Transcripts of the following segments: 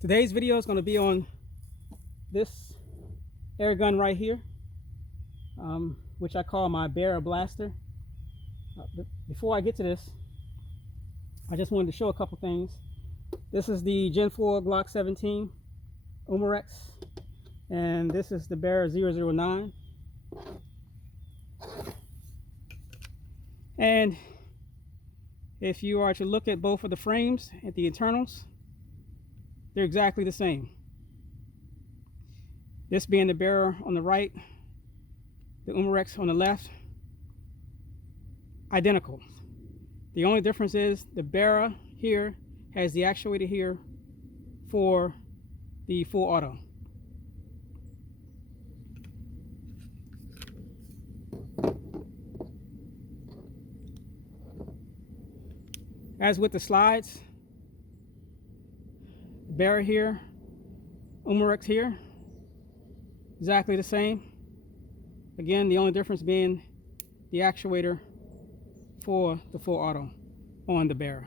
Today's video is going to be on this air gun right here, which I call my Barra blaster. But before I get to this, I just wanted to show a couple things. This is the Gen 4 Glock 17 Umarex, and this is the Barra 009. And if you are to look at both of the frames at the internals, they're exactly the same. This being the Barra on the right, the Umarex on the left, identical. The only difference is the Barra here has the actuator here for the full auto. As with the slides, Barra here, Umarex here, exactly the same. Again, the only difference being the actuator for the full auto on the Barra.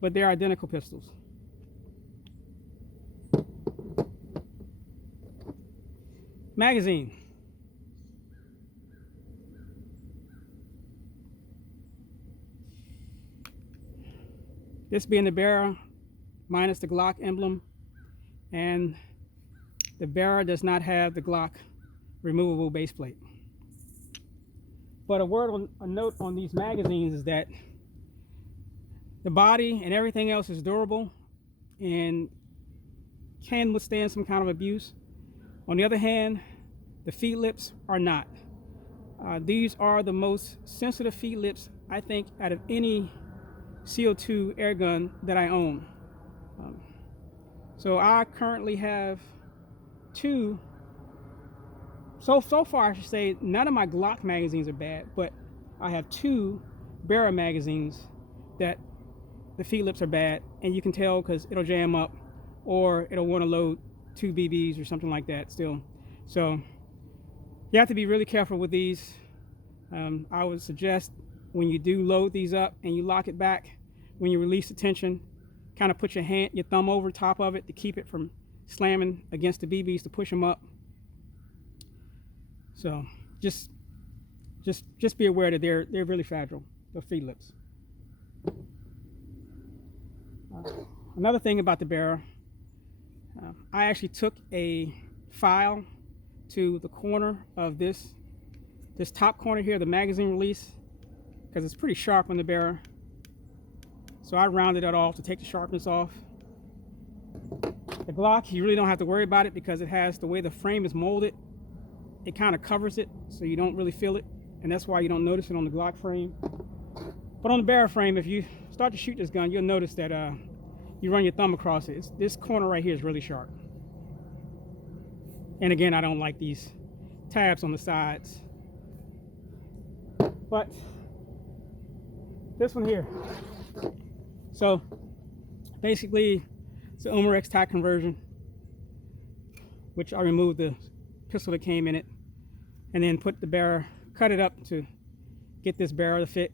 But they're identical pistols. Magazine. This being the Barra minus the Glock emblem, and the Barra does not have the Glock removable base plate. But a note on these magazines is that the body and everything else is durable and can withstand some kind of abuse. On the other hand, the feed lips are not. These are the most sensitive feed lips, I think, out of any CO2 air gun that I own. So I currently have two. So far, I should say, none of my Glock magazines are bad, but I have two Barra magazines that the feed lips are bad, and you can tell because it'll jam up or it'll want to load 2 BBs or something like that still. So you have to be really careful with these. I would suggest when you do load these up and you lock it back, when you release the tension, kind of put your thumb over top of it to keep it from slamming against the BBs to push them up. So just be aware that they're really fragile, the feed lips. Another thing about the Barra, I actually took a file to the corner of this top corner here, the magazine release, because it's pretty sharp on the Barra. So I rounded it off to take the sharpness off. The Glock, you really don't have to worry about it because it has the way the frame is molded. It kind of covers it, so you don't really feel it, and that's why you don't notice it on the Glock frame. But on the Barra frame, if you start to shoot this gun, you'll notice that you run your thumb across it. This corner right here is really sharp. And again, I don't like these tabs on the sides. But this one here. So basically, it's an Umarex tack conversion, which I removed the pistol that came in it, and then put the Barra, cut it up to get this Barra to fit.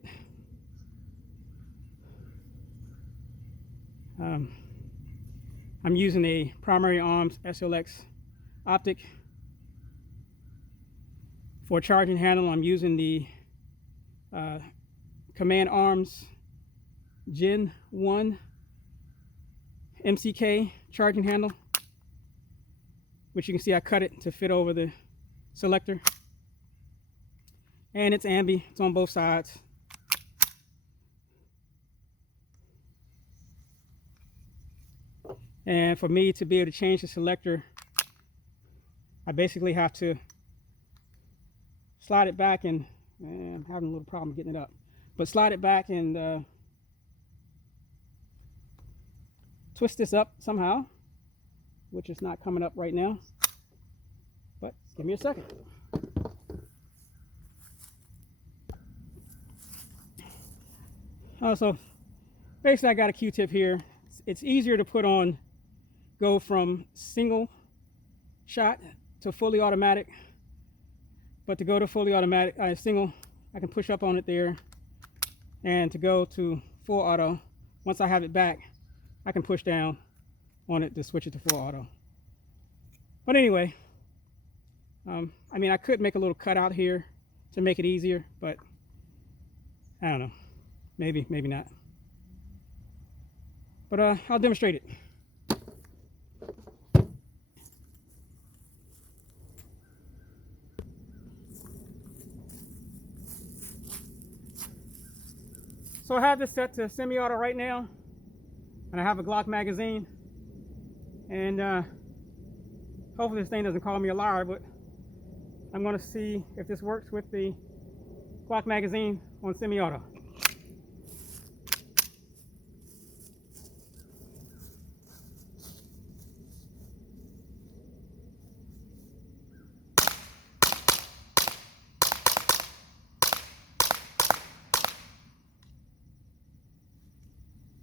I'm using a Primary Arms SLX optic. For charging handle, I'm using the Command Arms Gen 1 MCK charging handle, which you can see I cut it to fit over the selector. And it's ambi, it's on both sides. And for me to be able to change the selector, I basically have to slide it back and I'm having a little problem getting it up. But slide it back and twist this up somehow, which is not coming up right now. But give me a second. So basically I got a Q-tip here. It's easier to go from single shot to fully automatic, but to go to fully automatic, single, I can push up on it there, and to go to full auto, once I have it back, I can push down on it to switch it to full auto. But anyway, I mean, I could make a little cutout here to make it easier, but I don't know. Maybe, maybe not. But I'll demonstrate it. So I have this set to semi-auto right now, and I have a Glock magazine, and hopefully this thing doesn't call me a liar, but I'm going to see if this works with the Glock magazine on semi-auto.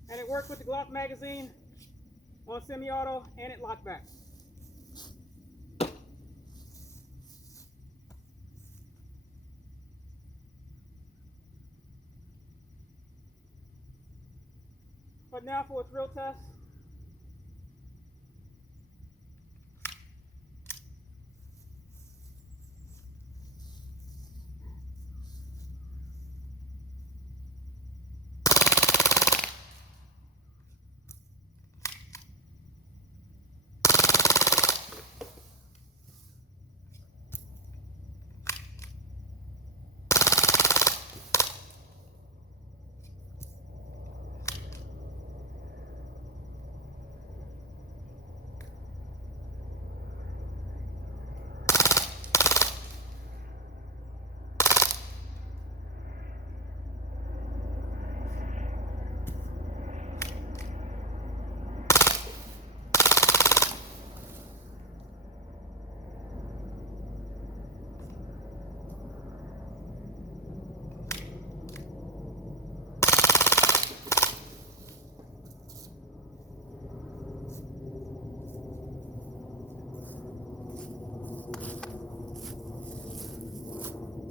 And it worked with the Glock magazine on semi-auto, and it locked back. But now for its real test.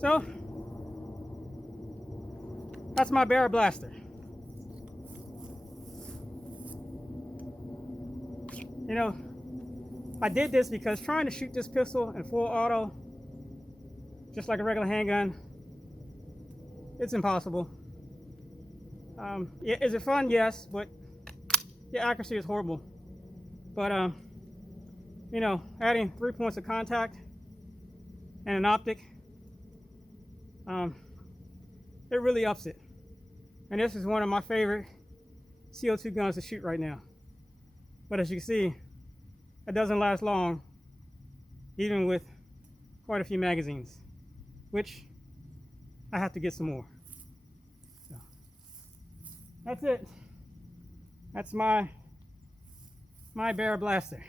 So that's my Barra blaster. You know, I did this because trying to shoot this pistol in full auto, just like a regular handgun, it's impossible. Yeah, is it fun? Yes, but the accuracy is horrible. But you know, adding 3 points of contact and an optic, it really ups it. And this is one of my favorite CO2 guns to shoot right now. But as you can see, it doesn't last long, even with quite a few magazines, which I have to get some more. So that's it. That's my Barra blaster.